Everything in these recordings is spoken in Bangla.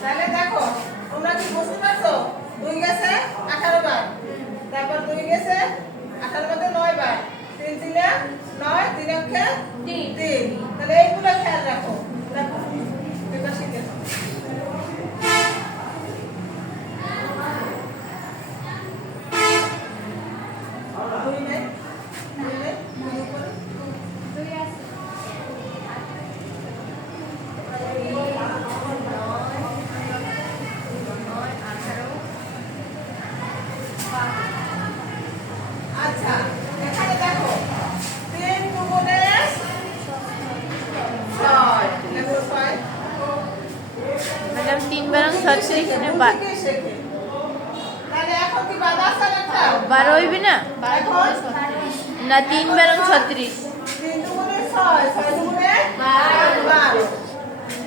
তাহলে দেখো তোমরা কি বুঝতে পারছ? দুই গেছে আঠারো বার। তারপর দুই গেছে আঠারো মধ্যে নয় বার। তিন তিনে নয় তিন অক্ষে তিন। তিন। তাহলে এইগুলো খেয়াল রাখো দেখো এটা শিখে নাও। দুই নেই দুই নেই দুই উপরে দুই আছে নয় আঠারো আচ্ছা এখানে দেখো তিন দুগুণে ছয় দেখো ছয় ম্যাডাম তিন বারং ছত্রিশ শেখে, না বুদ্ধি বা- দিয়ে শেখে। তাহলে এখন কি বাধা আছে একটা? বারো হইবে না না তিন বারং ছত্রিশ তিন।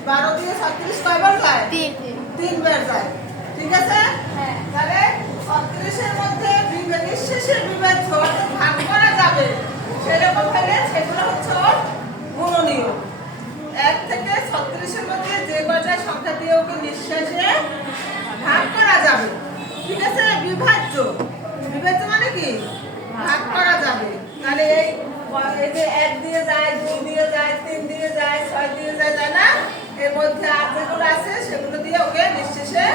বারো দিয়ে ছত্রিশ কয়বার যায়? তিন তিনবার যায়। ঠিক আছে? হ্যাঁ তাহলে ছত্রিশের মধ্যে বিভে- নিঃশেষের বিভাজ্য অর্থাৎ ভাগ করা যাবে সেরকম হলে সেগুলো হচ্ছে ওর গুণনীয় এক থেকে ছত্রিশের মধ্যে যে কয়টা সংখ্যা দিয়ে ওকে নিঃশ্বাসে ভাগ করা যাবে। ঠিক আছে? বিভাজ্য। বিভাজ্য মানে কি? ভাগ করা যাবে। তাহলে এই যে এক দিয়ে যায়, দুই দিয়ে যায়, তিন দিয়ে যায়, ছয় দিয়ে যায়, তাই না? এর মধ্যে আর যেগুলো আছে, সেগুলো দিয়ে ওকে নিঃশেষে